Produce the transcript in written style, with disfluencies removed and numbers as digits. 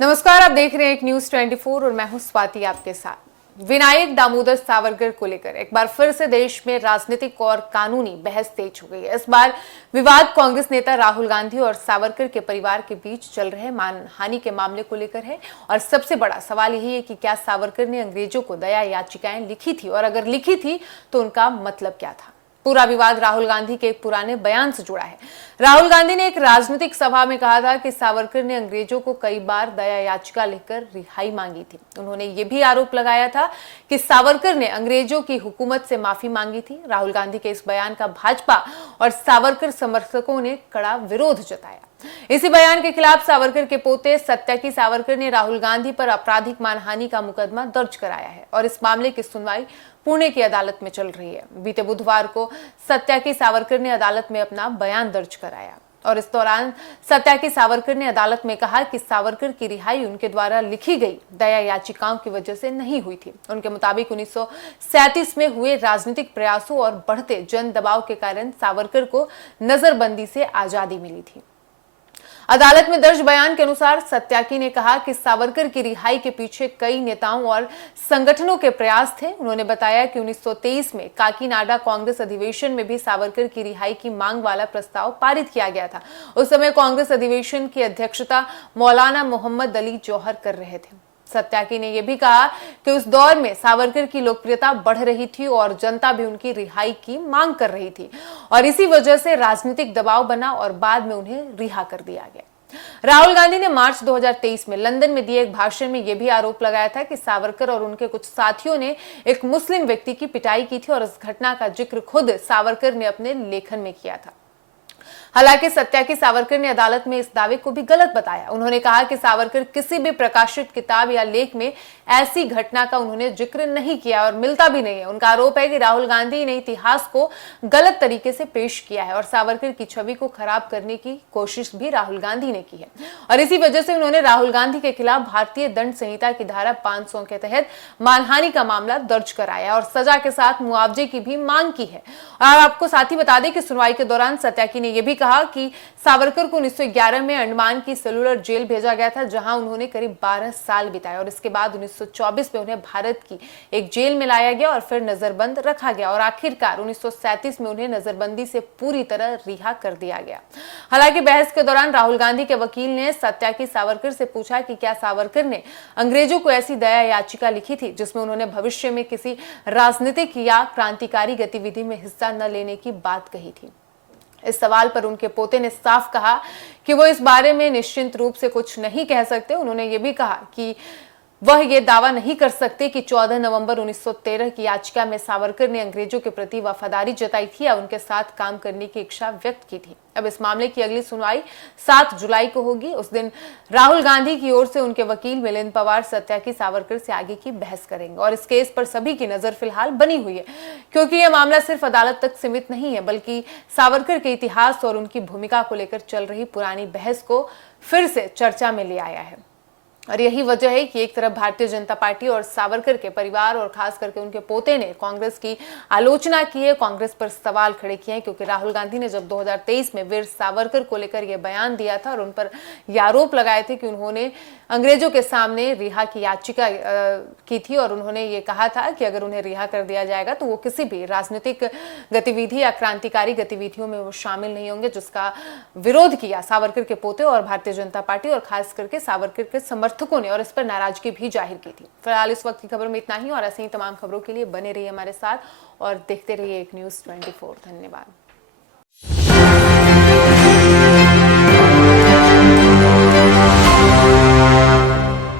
नमस्कार, आप देख रहे हैं एक न्यूज 24 और मैं हूं स्वाति आपके साथ। विनायक दामोदर सावरकर को लेकर एक बार फिर से देश में राजनीतिक और कानूनी बहस तेज हो गई है। इस बार विवाद कांग्रेस नेता राहुल गांधी और सावरकर के परिवार के बीच चल रहे मानहानि के मामले को लेकर है और सबसे बड़ा सवाल यही है कि क्या सावरकर ने अंग्रेजों को दया याचिकाएं लिखी थी और अगर लिखी थी तो उनका मतलब क्या था। पूरा विवाद राहुल गांधी के एक पुराने बयान से जुड़ा है। राहुल गांधी ने एक राजनीतिक सभा में कहा था कि सावरकर ने अंग्रेजों को कई बार दया याचिका लिखकर रिहाई मांगी थी। उन्होंने ये भी आरोप लगाया था कि सावरकर ने अंग्रेजों की हुकूमत से माफी मांगी थी। राहुल गांधी के इस बयान का भाजपा और सावरकर समर्थकों ने कड़ा विरोध जताया। इसी बयान के खिलाफ सावरकर के पोते सत्याकी सावरकर ने राहुल गांधी पर आपराधिक मानहानि का मुकदमा दर्ज कराया है और इस मामले की सुनवाई पुणे की अदालत में चल रही है। बीते बुधवार को सत्याकी सावरकर ने अदालत में अपना बयान दर्ज कराया और इस दौरान सत्याकी सावरकर ने अदालत में कहा कि सावरकर की रिहाई उनके द्वारा लिखी गई दया याचिकाओं की वजह से नहीं हुई थी। उनके मुताबिक 1937 में हुए राजनीतिक प्रयासों और बढ़ते जन दबाव के कारण सावरकर को नजरबंदी से आजादी मिली थी। अदालत में दर्ज बयान के अनुसार सत्याकी ने कहा कि सावरकर की रिहाई के पीछे कई नेताओं और संगठनों के प्रयास थे। उन्होंने बताया कि 1923 में काकीनाडा कांग्रेस अधिवेशन में भी सावरकर की रिहाई की मांग वाला प्रस्ताव पारित किया गया था। उस समय कांग्रेस अधिवेशन की अध्यक्षता मौलाना मोहम्मद अली जौहर कर रहे थे। सत्याकी ने यह भी कहा कि उस दौर में सावरकर की लोकप्रियता बढ़ रही थी और जनता भी उनकी रिहाई की मांग कर रही थी और इसी वजह से राजनीतिक दबाव बना और बाद में उन्हें रिहा कर दिया गया। राहुल गांधी ने मार्च 2023 में लंदन में दिए एक भाषण में यह भी आरोप लगाया था कि सावरकर और उनके कुछ साथियों ने एक मुस्लिम व्यक्ति की पिटाई की थी और इस घटना का जिक्र खुद सावरकर ने अपने लेखन में किया था। हालांकि सत्याकी सावरकर ने अदालत में इस दावे को भी गलत बताया। उन्होंने कहा कि सावरकर किसी भी प्रकाशित किताब या लेख में ऐसी घटना का उन्होंने जिक्र नहीं किया और मिलता भी नहीं है। उनका आरोप है कि राहुल गांधी ने इतिहास को गलत तरीके से पेश किया है और सावरकर की छवि को खराब करने की कोशिश भी राहुल गांधी ने की है और इसी वजह से उन्होंने राहुल गांधी के खिलाफ भारतीय दंड संहिता की धारा 500 के तहत मानहानि का मामला दर्ज कराया और सजा के साथ मुआवजे की भी मांग की है। और आपको साथ ही बता दें कि सुनवाई के दौरान सत्याकी ने यह भी कहा कि सावरकर को 1911 में अंडमान की सेलुलर जेल भेजा गया था, जहां उन्होंने करीब 12 साल बिताए और इसके बाद 1924 में उन्हें भारत की एक जेल में लाया गया और फिर नजरबंद रखा गया और आखिरकार 1937 में उन्हें नजरबंदी से पूरी तरह रिहा कर दिया गया। हालांकि बहस के दौरान राहुल गांधी के वकील ने सत्याकी सावरकर से पूछा कि क्या सावरकर ने अंग्रेजों को ऐसी दया याचिका लिखी थी जिसमें उन्होंने भविष्य में किसी राजनीतिक या क्रांतिकारी गतिविधि में हिस्सा न लेने की बात कही थी। इस सवाल पर उनके पोते ने साफ कहा कि वो इस बारे में निश्चित रूप से कुछ नहीं कह सकते। उन्होंने ये भी कहा कि वह ये दावा नहीं कर सकते कि 14 नवंबर 1913 की याचिका में सावरकर ने अंग्रेजों के प्रति वफादारी जताई थी या उनके साथ काम करने की इच्छा व्यक्त की थी। अब इस मामले की अगली सुनवाई 7 जुलाई को होगी। उस दिन राहुल गांधी की ओर से उनके वकील मिलिंद पवार सत्याकी सावरकर से आगे की बहस करेंगे और इस केस पर सभी की नजर फिलहाल बनी हुई है, क्योंकि यह मामला सिर्फ अदालत तक सीमित नहीं है बल्कि सावरकर के इतिहास और उनकी भूमिका को लेकर चल रही पुरानी बहस को फिर से चर्चा में ले आया है। और यही वजह है कि एक तरफ भारतीय जनता पार्टी और सावरकर के परिवार और खास करके उनके पोते ने कांग्रेस की आलोचना की है, कांग्रेस पर सवाल खड़े किए हैं, क्योंकि राहुल गांधी ने जब 2023 में वीर सावरकर को लेकर यह बयान दिया था और उन पर यह आरोप लगाए थे कि उन्होंने अंग्रेजों के सामने रिहा की याचिका की थी और उन्होंने ये कहा था कि अगर उन्हें रिहा कर दिया जाएगा तो वो किसी भी राजनीतिक गतिविधि या क्रांतिकारी गतिविधियों में वो शामिल नहीं होंगे, जिसका विरोध किया सावरकर के पोते और भारतीय जनता पार्टी और खास करके सावरकर के समर्थकों ने और इस पर नाराजगी भी जाहिर की थी। फिलहाल इस वक्त की खबर में इतना ही और ऐसे ही तमाम खबरों के लिए बने रहिए हमारे साथ और देखते रहिए एक न्यूज़ 24। धन्यवाद।